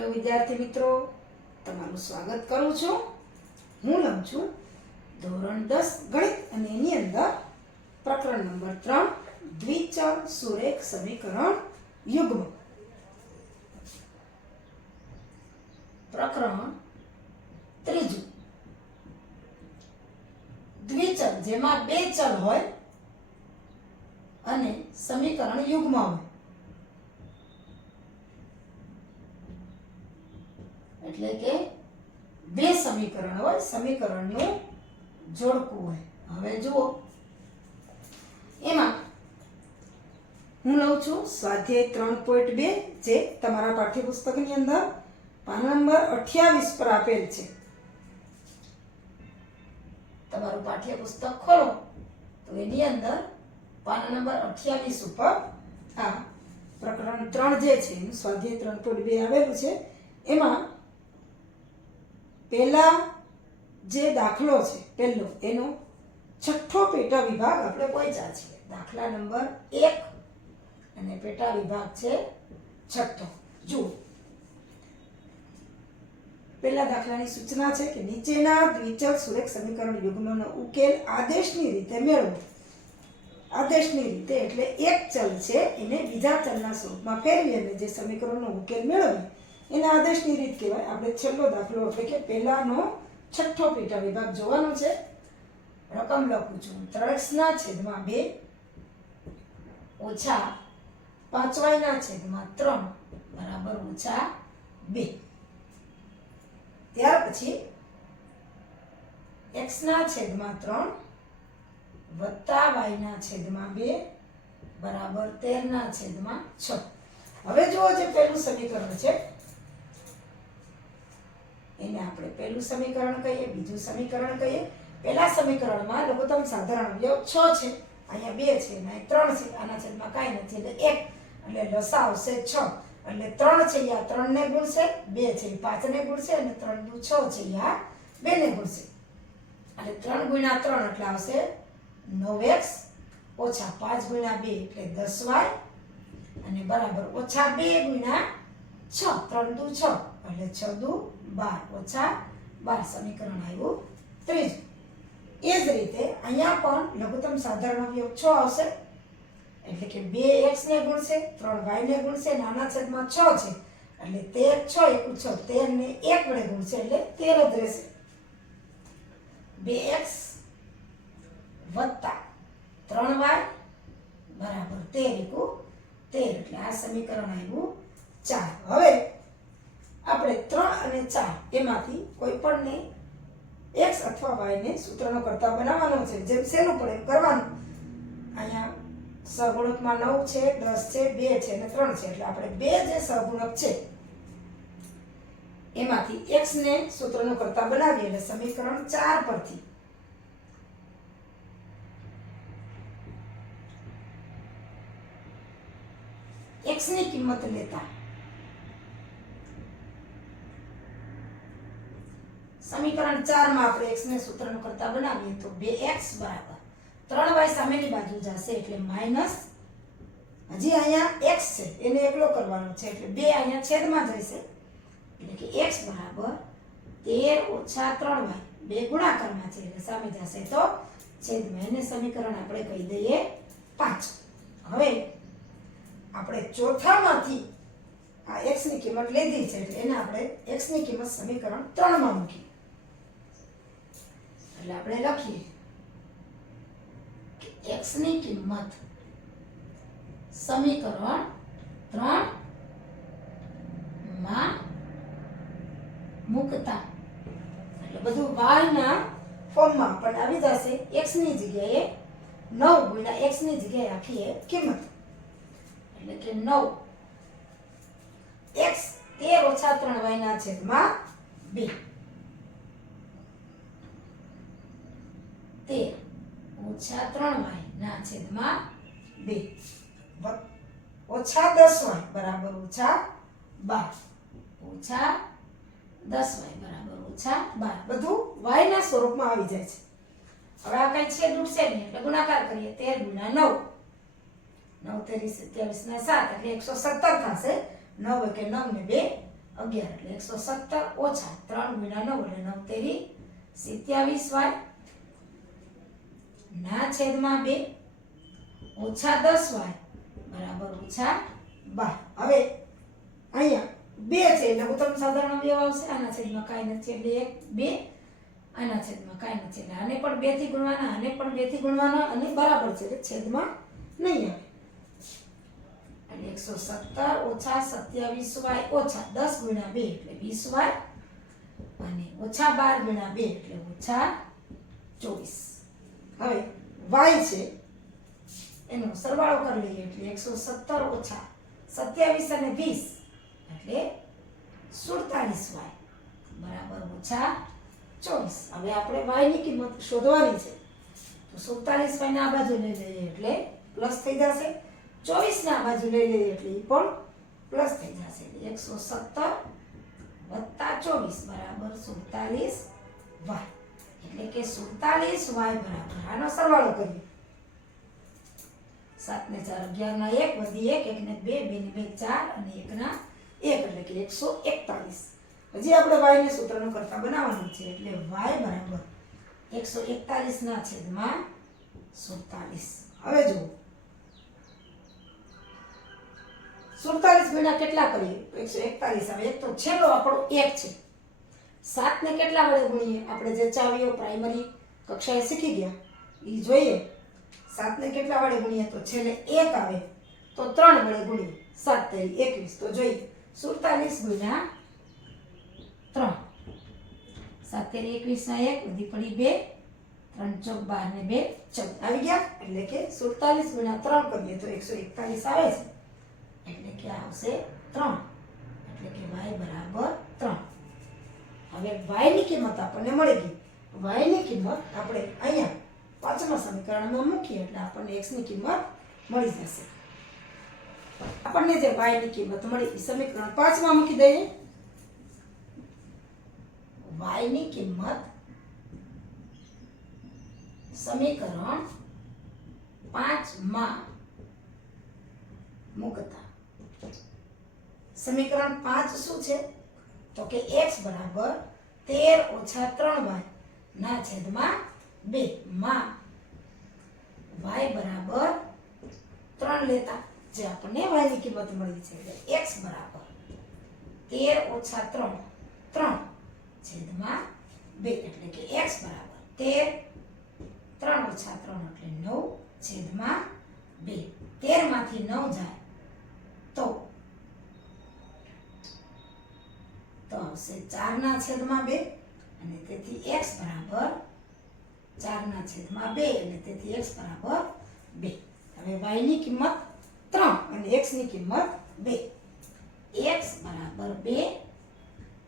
Hello વિદ્યાર્થી મિત્રો, તમારું સ્વાગત કરું છું. હું લઉં છું ધોરણ 10 ગણિત અને એની અંદર પ્રકરણ નંબર 3 દ્વિચલ સુરેખ સમીકરણ યુગ્મ. પ્રકરણ ત્રીજું દ્વિચલ જેમાં બે ચલ હોય અને સમીકરણ યુગ્મ હોય. એટલે કે બે સમીકરણ હોય, સમીકરણનું જોડકું હોય. હવે જુઓ, એમાં હું લઉં છું સ્વાધ્યાય 3.2 જે તમારા પાઠ્યપુસ્તકની અંદર પાના નંબર 28 પર આપેલ છે. તમારું પાઠ્યપુસ્તક ખોલો તો એની અંદર પાના નંબર 28 ઉપર આ પ્રકરણ 3 જે છે એનું સ્વાધ્યાય 3.2 આવેલું છે. એમાં પહેલા જે દાખલો છે પહેલો એનો છઠ્ઠો પેટા વિભાગ આપણે પહોંચ્યા છીએ. દાખલા નંબર 1 અને પેટા વિભાગ છે છઠ્ઠો. જુઓ, પહેલા દાખલાની સૂચના છે કે નીચેના દ્વિચલ સુરેખ સમીકરણ યુગ્મનો ઉકેલ આદેશની રીતે મેળવો. આદેશની રીતે એટલે એક ચલ છે એને બીજા ચલના સ્વરૂપમાં ફેરવી અને જે સમીકરણનો ઉકેલ મેળવે એને આદેશની રીત કહેવાય. આપણે છેલ્લો દાખલો એટલે કે પહેલાનો છઠ્ઠો પેટા વિભાગ જોવાનો છે. રકમ લખું છું 3/2 ઓછા 5/3 બરાબર -2. ત્યાર પછી x/3 વત્તા y/2 બરાબર 13/6. હવે જુઓ, જે પહેલું સમીકરણ છે એને આપણે પહેલું સમીકરણ કહીએ, બીજું સમીકરણ કહીએ. પહેલા સમીકરણમાં લઘુત્તમ સાધારણ અવયવ 6 છે, અહીંયા 2 છે અને 3 છે. આના છેદમાં કાંઈ નથી એટલે 1, એટલે લસા આવશે 6. એટલે 3 છે એ આ 3 ને ગુણશે, 2 છે એ 5 ને ગુણશે અને 3 દુ 6 છે એ આ 2 ને ગુણશે. એટલે 3 ગુણ્યા 3 એટલે આવશે 9x ઓછા 5 ગુણ્યા 2 એટલે 10y અને બરાબર ઓછા 2 ગુણ્યા 6, 3 દુ 6 એટલે 6 દુ 12 ઓછા 12. સમીકરણ આવ્યું ત્રીજું. એ જ રીતે અહીંયા પણ લઘુત્તમ સાધારણ અવયવ 6 આવશે એટલે કે 2x ને ગુણશે, 3y ને ગુણશે, નાના છેદમાં 6 છે એટલે 13 6 1 6 13 ને 1 વડે ગુણશે એટલે 13 જ રહેશે. 2x વત્તા 3y બરાબર 13 એટલે આ સમીકરણ આવ્યું 4. હવે આપણે 3 અને 4 એમાંથી કોઈ પણને x અથવા y ને સૂત્રનો કરતા બનાવવાનો છે. જેમ શેનું પડે એમ કરવાનું. અહીંયા સહગુણકમાં 9 છે, 10 છે, 2 છે અને 3 છે એટલે આપણે બે જે સહગુણક છે એમાંથી x ને સૂત્રનો કરતા બનાવીએ એટલે સમીકરણ 4 પરથી x ની કિંમત લેતા સમીકરણ 4 માં આપણે x ને સૂત્રનો કરતા બનાવીએ તો 2x બરાબર 3y સામેની બાજુ જશે એટલે માઈનસ, હજી અહીંયા x છે એને એકલો કરવાનો છે એટલે 2 અહીંયા છેદમાં જશે એટલે કે x બરાબર 13 ઓછા 3y 2 ગુણાકારમાં છે એટલે સામે જશે તો છેદમાં. એને સમીકરણ આપણે કહી દઈએ 5. હવે આપણે ચોથામાંથી આ x ની કિંમત લીધી છે એટલે એને આપણે x ની કિંમત સમીકરણ 3 માં મૂકી એટલે આપણે લખીએ કે x ની કિંમત સમીકરણ 3 માં મૂકતા એટલે બધું y ના ફોર્મમાં પણ આવી જશે. x ની જગ્યાએ 9 ગુણ્યા x ની જગ્યાએ આપીએ કિંમત એટલે કે 9 x 13 ઓછા 3y ના છેદમાં 2 13 ઓછા 3y ના છેદમાં 2 ઓછા 10y બરાબર ઓછા 12 ઓછા 10y બરાબર ઓછા 12. બધું y ના સ્વરૂપમાં આવી જાય છે. હવે આ કઈ છેદ ઉડશે નહીં એટલે ગુણાકાર કરીએ 13 ગુણ્યા 9 9 તેરી 27 ને 7 એટલે 117 થશે. 9 કે 9 ને 2 11 એટલે 117 ઓછા 3 ગુણ્યા 9 એટલે 9 તેરી 27y ના છેદમાં 2 ઓછા 10y બરાબર ઓછા 12. હવે અહીંયા 2 છે એટલે ઉત્તમ સાધારણ અવયવ આવશે. આના છેદમાં કાંઈ નથી એટલે 1 2, આના છેદમાં કાંઈ નથી એટલે આને પણ 2 થી ગુણવાના, આને પણ 2 થી ગુણવાના અને બરાબર છે એટલે છેદમાં નહીં આવે. એટલે 117 ઓછા 27y ઓછા 10 ગુણ્યા 2 એટલે 20y અને ઓછા 12 ગુણ્યા 2 એટલે ઓછા 24. હવે y છે એનો સરવાળો કરી લઈએ એટલે 117 ઓછા 27 અને 20 એટલે 47y બરાબર ઓછા 24. હવે આપણે y ની કિંમત શોધવાની છે તો 47y ને આ બાજુ લઈ લઈએ એટલે પ્લસ થઈ જશે, 24 ને આ બાજુ લઈ લઈએ એટલે એ પણ પ્લસ થઈ જશે. 117 વત્તા 24 બરાબર 47y એટલે કે 47y બરાબર આનો સરવાળો કરીએ. 7 ને 4 11 ના 1 વધી 1 1 ને 2 2 ને 2 4 અને 1 ના 1 એટલે કે 141. હજી આપણે y ને સૂત્રનો કરતા બનાવવાનું છે એટલે y બરાબર 141 ના છેદમાં 47. હવે જુઓ 47 ગુણ્યા કેટલા કરીએ 141. હવે એક તો છેલ્લો આપણો 1 છે. 7 ને કેટલા વડે ગુણીએ આપણે જે ચાવીઓ પ્રાઇમરી કક્ષાએ શીખી ગયા એ જોઈએ. 7 ને કેટલા વડે ગુણીએ તો છેલ્લે 1 આવે તો 3 વડે ગુણીએ 7 તેરી 21. તો જોઈએ 47 ગુણ્યા 3 7 તેરી 21 ના 1 વધી પડી 2 3 ચોક 12 ને 2 14 આવી ગયા એટલે કે 47 ગુણ્યા 3 કરીએ તો 141 આવે છે એટલે કે આવશે 3 એટલે કે y બરાબર 3. હવે y ની કિંમત આપણને મળી ગઈ. y ની કિંમત આપણે અહીંયા પાંચમા સમીકરણમાં મૂકીએ એટલે આપણને x ની કિંમત મળી જશે. આપણને જે y ની કિંમત મળી એ સમીકરણ 5 માં મૂકી દઈએ. y ની કિંમત સમીકરણ 5 માં મૂકતા સમીકરણ 5 શું છે તો કે x બરાબર 13 ઓછા 3y ના છેદમાં 2 માં y બરાબર 3 લેતા જે આપણને y ની કિંમત મળી છે એટલે x બરાબર 13 ઓછા 3 છેદમાં 2 એટલે કે x બરાબર 13 3 ઓછા 3 એટલે 9 છેદમાં 2. 13 માંથી 9 જાય તો આવશે 4 ના છેદમાં 2 અને તેથી x બરાબર 4 ના છેદમાં 2 એટલે તેથી x બરાબર 2. હવે y ની કિંમત 3 અને x ની કિંમત 2. x બરાબર 2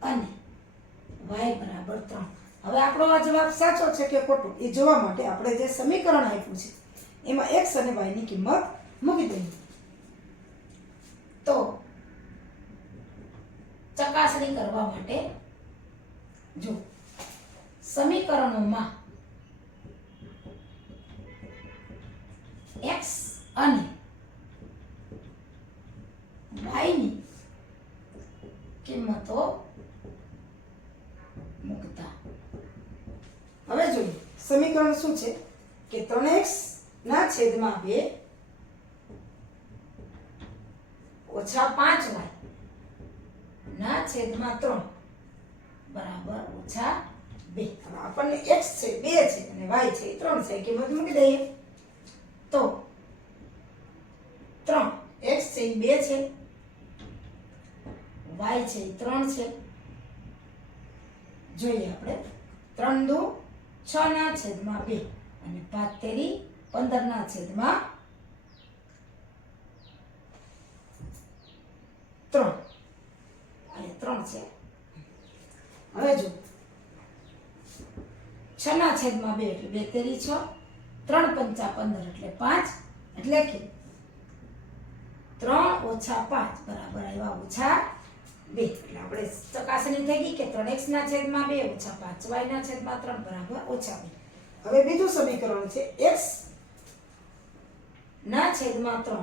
અને y બરાબર 3. હવે આપણો આ જવાબ સાચો છે કે ખોટો એ જોવા માટે આપણે જે સમીકરણ આપ્યું છે એમાં x અને y ની કિંમત મૂકી દઈએ. તો ચકાસણી કરવા માટે જો સમીકરણોમાં x અને y ની કિંમતો મૂકતા હવે જોઈએ સમીકરણ શું છે કે 3x ના છેદમાં 2 ઓછા 5y ના છેદમાં 3 બરાબર ઓછા 2. હવે આપણને x છે 2 છે અને y છે 3 છે કિંમત મૂકી દઈએ તો 3 x છે 2 છે y છે 3 છે. જોઈએ આપણે 3 દુ 6 ના છેદમાં 2 અને 5 તેરી 15 ના છેદમાં 3 અને 3 છે. હવે જો 6 ના છેદમાં 2 એટલે 2 તેરી 6 3 પંચા 15 એટલે 5 એટલે કે 3 ઓછા 5 બરાબર આવ્યા ઓછા 2. એટલે આપણે ચકાસણી થઈ ગઈ કે 3x ના છેદમાં 2 ઓછા 5y ના છેદમાં 3 બરાબર ઓછા 2. હવે બીજું સમીકરણ છે x ના છેદમાં 3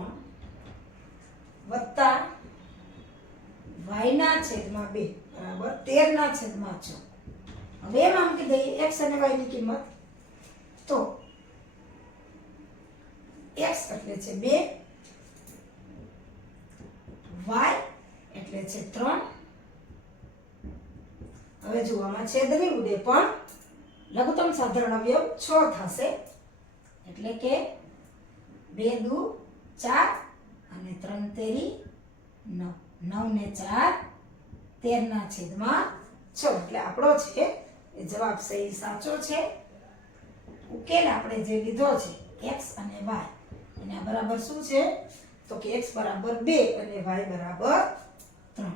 વત્તા y ના છેદમાં 2 બરાબર 13 ના છેદમાં 6. હવે એમાં મૂકી દઈએ x અને y ની કિંમત. તો x એટલે છે 2, y એટલે છે 3. હવે જુઓ આમાં છેદ નહીં ઉડે પણ લઘુત્તમ સાધારણ અવયવ 6 થશે. એટલે કે 2 દુ 4 અને 3 તેરી 9. 9 ને 4 13 ના છેદમાં 6. એટલે આપણો છે એ જવાબ સહી સાચો છે. ઉકેલ આપણે જે લીધો છે x અને y અને આ બરાબર શું છે તો કે x બરાબર 2 અને y બરાબર 3.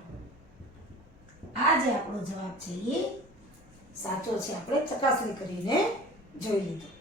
આ જે આપણો જવાબ છે એ સાચો છે. આપણે ચકાસણી કરીને જોઈ લીધું.